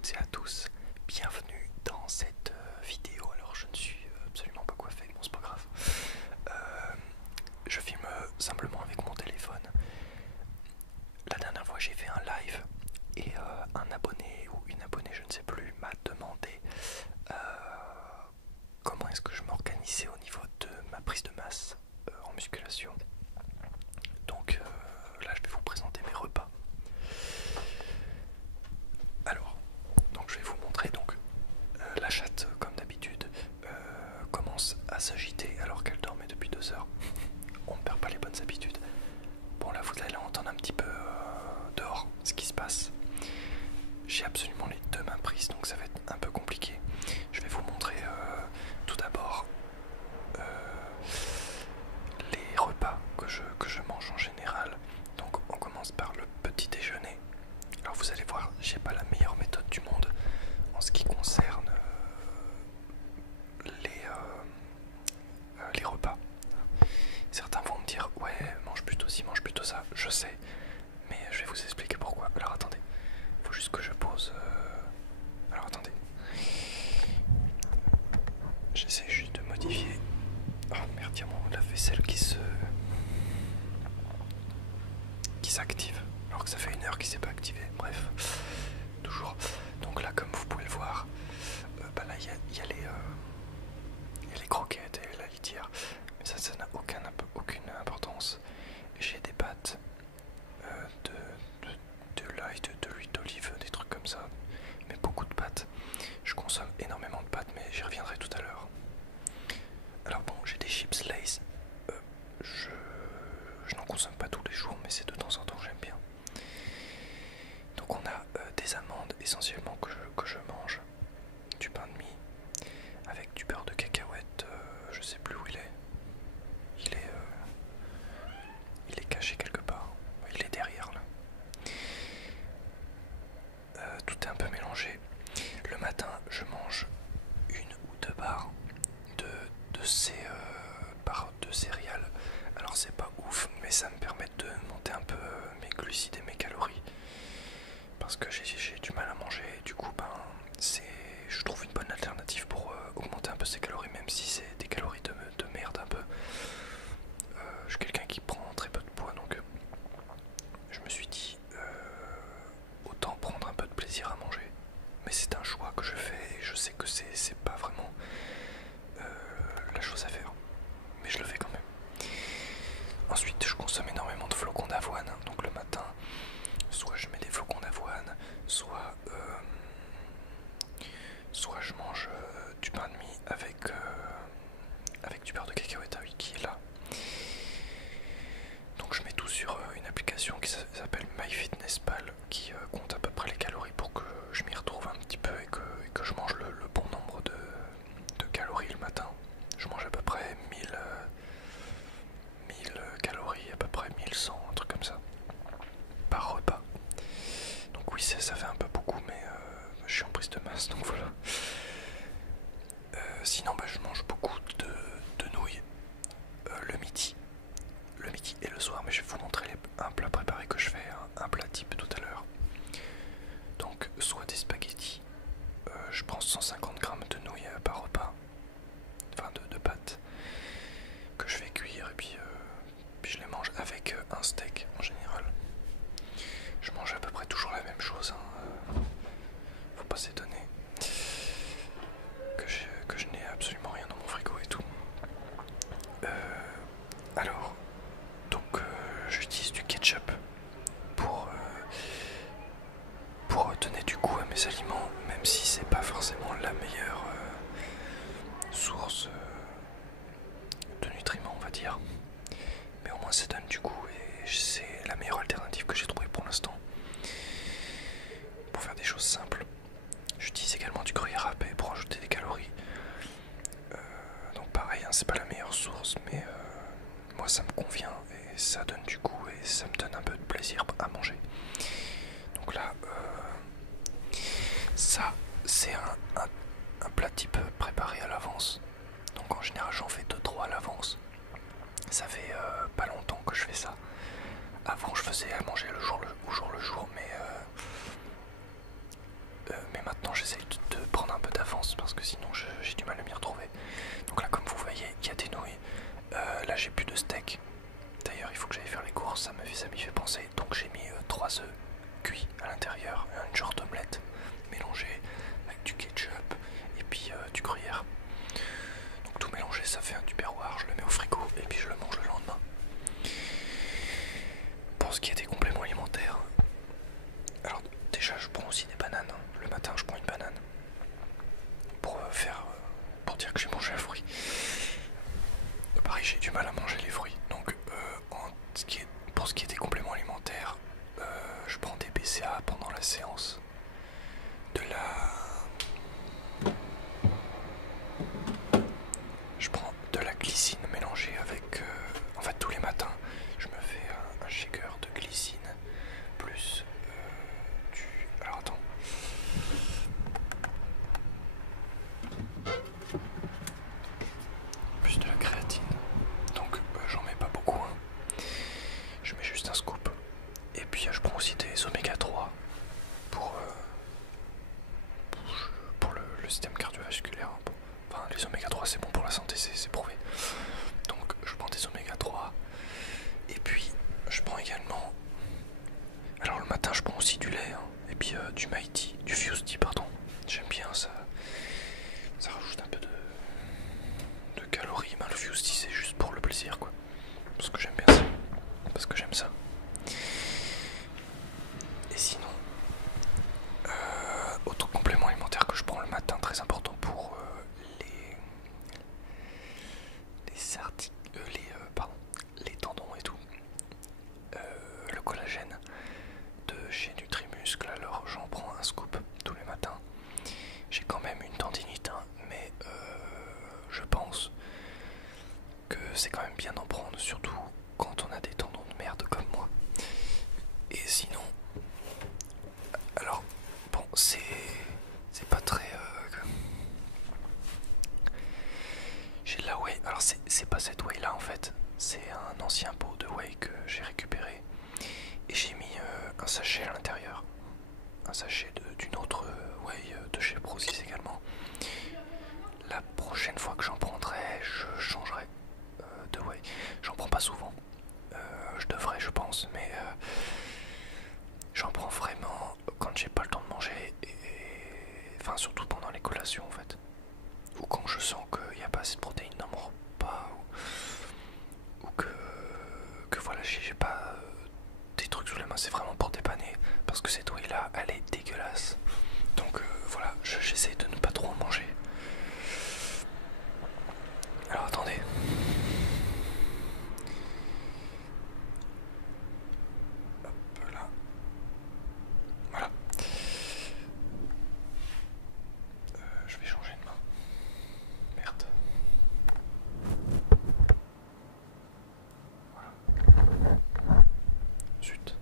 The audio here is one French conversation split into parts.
toutes et à tous, bienvenue dans cette vidéo. Alors je ne suis absolument pas coiffé, bon c'est pas grave. Je filme simplement avec mon téléphone. La dernière fois j'ai fait un live et un abonné ou une abonnée, je ne sais plus, m'a demandé comment est-ce que je m'organisais au niveau de ma prise de masse en musculation. Donc là je vais vous présenter mes repas. Alors, donc je vais vous montrer. Donc la chatte, comme d'habitude, commence à s'agiter alors qu'elle dormait depuis 2 heures. On ne perd pas les bonnes habitudes. Bon là vous allez entendre un petit peu dehors ce qui se passe. J'ai absolument les deux mains prises, donc ça va être un peu compliqué. Je vais vous montrer tout d'abord les repas que je mange en général. Donc on commence par le petit déjeuner. Alors vous allez voir, j'ai pas la meilleure méthode du monde en ce qui concerne les repas. Certains vont me dire ouais, mange plutôt ci, mange plutôt ça, je sais, mais je vais vous expliquer pourquoi. Alors attendez, faut juste que je pose. Alors attendez, j'essaie juste de modifier. Oh merde, il y a mon lave-vaisselle qui s'active alors que ça fait 1 heure qu'il s'est pas activé. Bref, toujours. Donc là, comme vous pouvez le voir, bah là il y a les croquettes et la litière, mais ça n'a aucune importance. J'ai des pâtes, de l'ail, de l'huile d'olive, des trucs comme ça, mais beaucoup de pâtes. Je consomme énormément de pâtes, mais j'y reviendrai tout à l'heure. Alors bon, j'ai des chips Lay's. Je n'en consomme pas tous les jours, mais c'est de temps en temps, j'aime bien. Donc on a des amandes essentiellement que je mange, du pain de mie avec du beurre de cacahuète, je sais plus où il est. Il est caché quelque part. Il est derrière là. Tout est un peu mélangé. Le matin, je mange 1 ou 2 barres barres de céréales. Alors c'est pas ouf, mais ça me permet de monter un peu mes glucides et mes calories. Parce que j'ai du mal à manger. Et du coup, je trouve une bonne alternative pour augmenter un peu ses calories, même si c'est des calories de merde un peu. Je suis quelqu'un qui prend très peu de poids, donc je me suis dit autant prendre un peu de plaisir à manger. Mais c'est un choix que je fais et je sais que c'est pas vraiment la chose à faire, mais je le fais quand même. Ensuite, je consomme énormément de flocons d'avoine, donc le matin, soit je mets des flocons d'avoine, soit je mange du pain de mie avec du beurre de cacahuète, oui, qui est là. Donc je mets tout sur une application qui s'appelle MyFitnessPal, qui compte à peu près les calories pour que je m'y retrouve un petit peu et que je mange le bon nombre de calories le matin. Je mange à peu près 1000 calories, à peu près 1100, un truc comme ça, par repas. Donc oui, ça fait un peu beaucoup, mais je suis en prise de masse, donc voilà. Sinon, je mange beaucoup de nouilles le midi et le soir, mais je vais vous montrer un plat préparé que je fais, un plat type tout à l'heure. Donc soit des spaghettis, je prends 150 grammes de nouilles par repas, enfin de pâtes, que je fais cuire et puis je les mange avec un steak en général. Je mange à peu près toujours la même chose, hein. Faut pas s'étonner que je n'ai absolument rien dans mon frigo et tout. Alors, donc j'utilise du ketchup pour donner du goût à mes aliments, même si c'est pas forcément la meilleure source de nutriments, on va dire. Mais au moins ça donne du goût et c'est la meilleure alternative que j'ai trouvée pour l'instant. Pour faire des choses simples. J'utilise également du gruyère râpé pour ajouter des calories. Donc pareil, hein, c'est pas la meilleure source, mais moi ça me convient et ça donne du goût et ça me donne un peu de plaisir à manger. Donc là, ça c'est un plat type préparé à l'avance. Donc en général j'en fais 2-3 à l'avance. Ça fait pas longtemps que je fais ça. Avant je faisais à manger le jour le jour, mais c'est prouvé. Donc je prends des oméga 3. Et puis je prends également, alors le matin je prends aussi du lait, hein, et puis du Mighty, du Fuse Tea pardon. J'aime bien ça, ça rajoute un peu de calories. Ben, le Fuse Tea c'est juste pour le plaisir quoi, parce que j'aime bien ça, parce que j'aime ça. Et sinon, autre complément alimentaire que je prends le matin, très important pour les tendons et tout, le collagène de chez Nutrimuscle. Alors j'en prends un scoop tous les matins. J'ai quand même une tendinite, hein, mais je pense que c'est quand même bien d'en prendre, surtout quand on a des tendons de merde comme moi. Et sinon, alors bon, c'est pas très j'ai de la whey. Alors c'est pas cette whey là en fait, c'est un ancien pot de whey que j'ai récupéré et j'ai mis un sachet à l'intérieur, un sachet d'une autre whey de chez Prozis également. La prochaine fois que j'en prendrai, je changerai de whey. J'en prends pas souvent, je devrais je pense, mais j'en prends vraiment quand j'ai pas le temps de manger et enfin surtout pendant les collations en fait, ou quand je sens qu'il n'y a pas assez de protéines dans mon repas, ou que voilà, j'ai pas des trucs sous la main. C'est vraiment pour dépanner, parce que cette whey là elle est dégueulasse, donc voilà, j'essaie de ne pas trop en manger. Alors attendez, hop là, voilà, je vais changer de main, merde. Zut.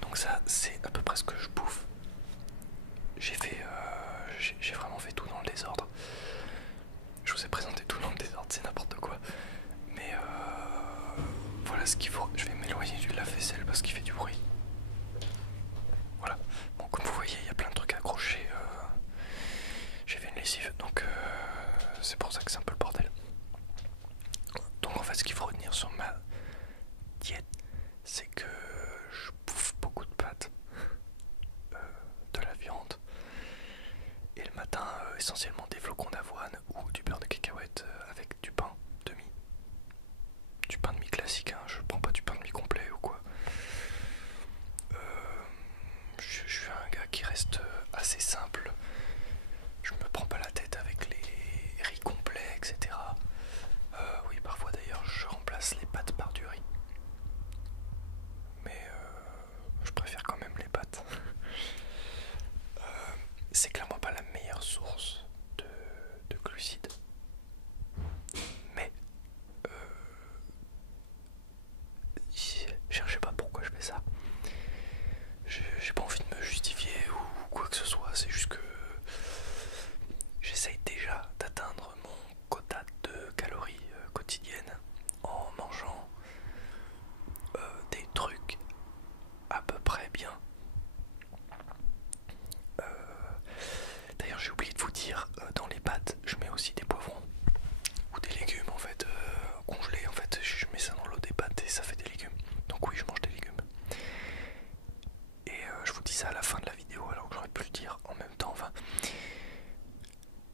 Donc ça c'est à peu près ce que je bouffe. J'ai fait, j'ai vraiment fait tout dans le désordre. Je vous ai présenté tout dans le désordre, c'est n'importe quoi. Mais voilà ce qu'il faut. Je vais m'éloigner du lave-vaisselle parce qu'il fait du bruit. Voilà. Bon, comme vous voyez, il y a plein de trucs accrochés. J'ai fait une lessive, donc c'est pour ça que c'est un peu le bordel. Donc en fait, ce qu'il faut retenir sur ma diète, c'est que je bouffe beaucoup de pâtes, de la viande, et le matin essentiellement des flocons d'avoine ou du beurre de cacahuète avec du pain de mie. Du pain de mie classique, hein, je prends pas du pain de mie complet ou quoi. Je suis un gars qui reste assez simple. Je me prends pas la tête avec les riz complets, etc. Oui, parfois d'ailleurs je remplace les pâtes par du riz. Mais je préfère quand même les pâtes. C'est clairement pas la meilleure source de glucides. Mais je sais pas pourquoi je fais ça. J'ai pas envie de me justifier ou quoi que ce soit, c'est juste que j'essaye déjà d'atteindre mon quota de calories quotidiennes en mangeant des trucs à peu près bien. D'ailleurs j'ai oublié de vous dire, dans les pâtes je mets aussi des poivrons ou des légumes en fait, congelés en fait. Je mets ça dans l'eau des pâtes et ça fait des légumes. Donc oui, je mange des légumes. Et je vous dis ça à la fin de la vidéo alors que j'aurais pu le dire en même temps. Enfin,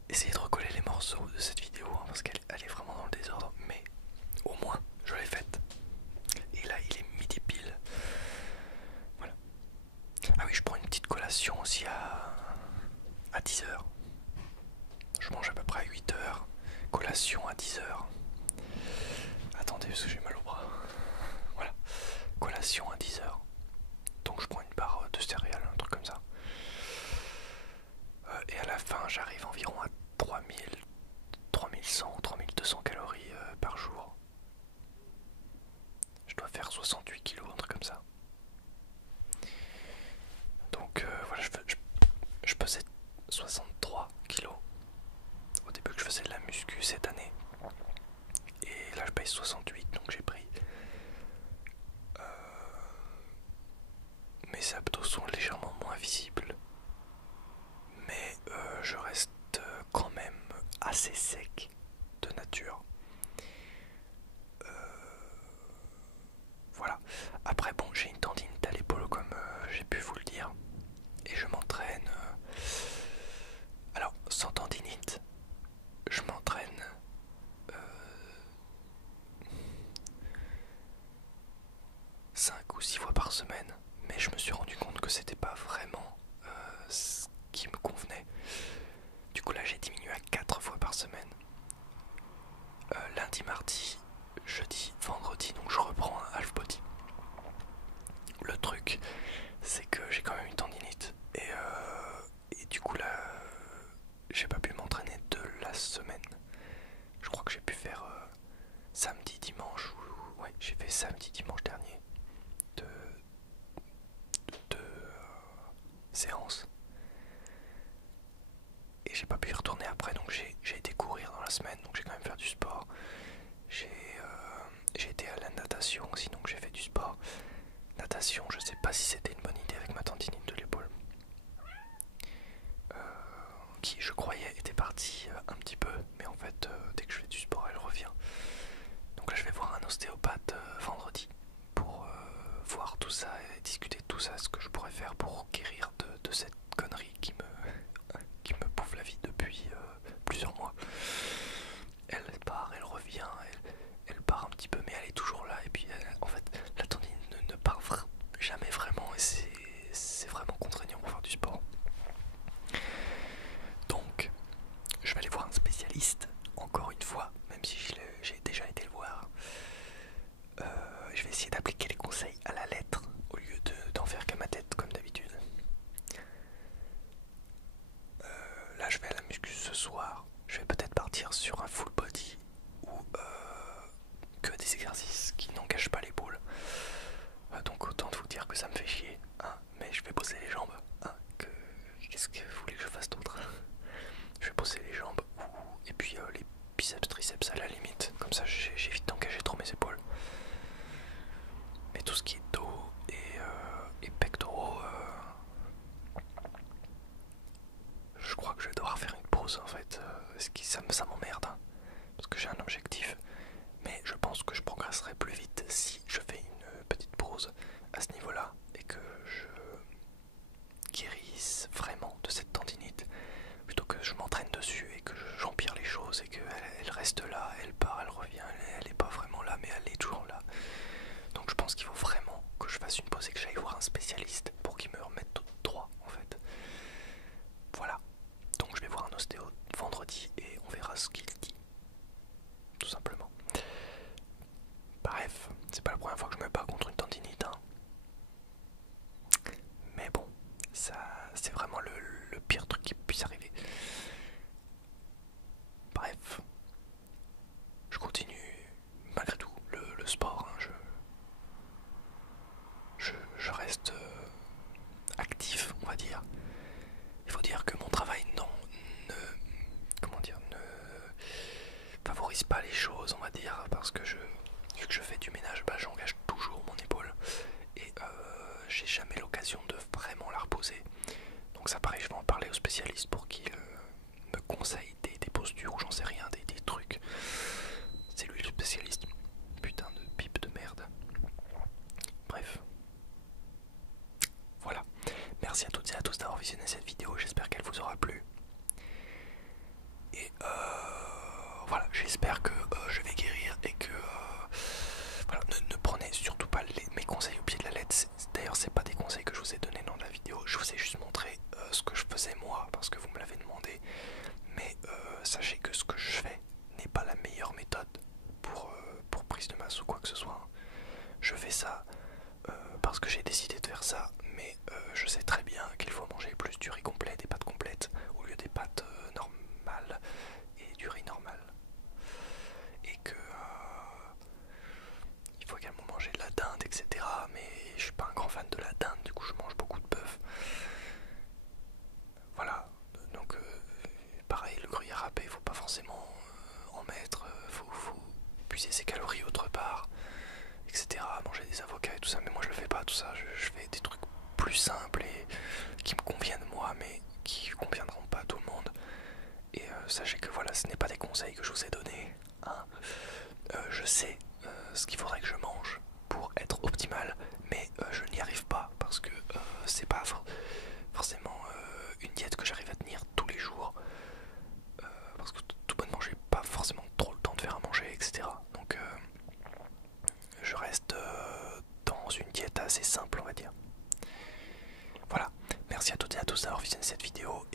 essayez de recoller les morceaux de cette vidéo hein, parce qu'elle est vraiment dans le désordre, mais au moins je l'ai faite. Et là il est midi pile. Voilà. Ah oui, je prends une petite collation aussi à 10h. Je mange à peu près à 8h. Collation à 10h. Attendez parce que j'ai mal au bras. Voilà. Collation à 10h. Donc je prends une barre de céréales, un truc comme ça. Et à la fin j'arrive environ à 3100 ou 3200 calories par jour. Je dois faire 68 kilos, un truc comme ça. Donc voilà, je pesais 63 kilos au début que je faisais de la muscu cette année. Et là je pèse 68, donc j'ai pris. Mes abdos sont légèrement moins visibles. Mais je reste quand même assez sec de nature. pas pu y retourner après, donc j'ai été courir dans la semaine, donc j'ai quand même fait du sport. J'ai été à la natation aussi, donc j'ai fait du sport. Natation, je sais pas si c'était une bonne idée avec ma tendinite de l'épaule. Qui je croyais était partie un petit peu, mais en fait dès que je fais du sport elle revient. Donc là je vais voir un ostéopathe vendredi pour voir tout ça et discuter de tout ça, ce que je pourrais faire pour guérir de cette connerie qui me bouffe la vie depuis plusieurs mois. Elle part, elle revient, elle part un petit peu, mais elle est toujours là. Et puis en fait la tendinite ne part jamais vraiment, et c'est vraiment contraignant pour faire du sport. Donc je vais aller voir un spécialiste, encore une fois, même si j'ai déjà été le voir. Je vais essayer d'appliquer les conseils à la lettre au lieu d'en faire qu'à ma tête comme d'habitude. Là je vais à la muscu ce soir. Je vais peut-être partir sur un full body ou que des exercices qui n'engagent pas l'épaule. Donc autant vous dire que ça me fait chier, hein, mais je vais bosser les jambes. Hein, qu'est-ce que vous voulez que je fasse d'autre? Je vais bosser les jambes et puis les biceps, triceps à la limite. Comme ça j'évite d'engager trop mes épaules. Mais tout ce qui est dos et pectoraux, je crois que je vais devoir faire une pause en fait. Ça m'emmerde, hein, parce que j'ai un objectif. Mais je pense que je progresserai plus vite si je fais une petite pause à ce niveau-là et que je guérisse vraiment de cette tendinite, plutôt que je m'entraîne dessus et que j'empire les choses et qu'elle reste là, elle part, elle revient, elle est pas vraiment là mais elle est toujours là. Donc je pense qu'il faut vraiment que je fasse une pause et que j'aille voir un spécialiste pour qu'il me remette tout droit en fait. Voilà, donc je vais voir un ostéo vendredi et on verra ce qu'il dit, tout simplement. Bref, c'est pas la première fois que je me bats contre une tendinite, hein. Mais bon, ça c'est vraiment le pire truc qui puisse arriver. Bref, je continue malgré tout le sport, hein. Je reste actif, on va dire. Il faut dire que mon travail ne favorise pas les choses, on va dire, parce que vu que je fais du ménage, bah, j'engage toujours mon épaule et j'ai jamais l'occasion de vraiment la reposer. Donc ça pareil, je vais en parler au spécialiste pour qu'il me conseille des postures ou j'en sais rien, des trucs. C'est lui le spécialiste. Putain de pipe de merde. Bref. Voilà. Merci à toutes et à tous d'avoir visionné cette vidéo, j'espère qu'elle vous aura plu. Et voilà, j'espère que je vais guérir et que voilà, ne prenez surtout pas mes conseils au pied de la lettre. D'ailleurs c'est pas des conseils que je vous ai donnés dans la vidéo, je vous ai juste montré ce que je faisais moi parce que vous me l'avez demandé. Mais sachez que ce que je fais n'est pas la meilleure méthode pour prise de masse ou quoi que ce soit. Je fais ça parce que j'ai décidé de faire ça, mais je sais très bien qu'il faut manger plus du riz complet, des pâtes complètes au lieu des pâtes normales et du riz normal. Et que il faut également manger de la dinde, etc. Mais je suis pas un grand fan de la dinde, du coup je mange beaucoup de bœuf. Voilà, donc pareil, le gruyère râpé, faut pas forcément en mettre, faut puiser ses calories autre part, etc. Manger des avocats et tout ça, mais moi je le fais pas tout ça, je fais des trucs plus simples et qui me conviennent moi, mais qui conviendront pas à tout le monde. Et sachez que voilà, ce n'est pas des conseils que je vous ai donnés, hein. Je sais ce qu'il faudrait que je mange pour être optimal, mais je n'y arrive pas parce que c'est pas forcément une diète que j'arrive à tenir tous les jours, parce que tout bonnement j'ai pas forcément trop le temps de faire à manger, etc. Donc je reste dans une diète assez simple, on va dire. Voilà, merci à toutes et à tous d'avoir visionné cette vidéo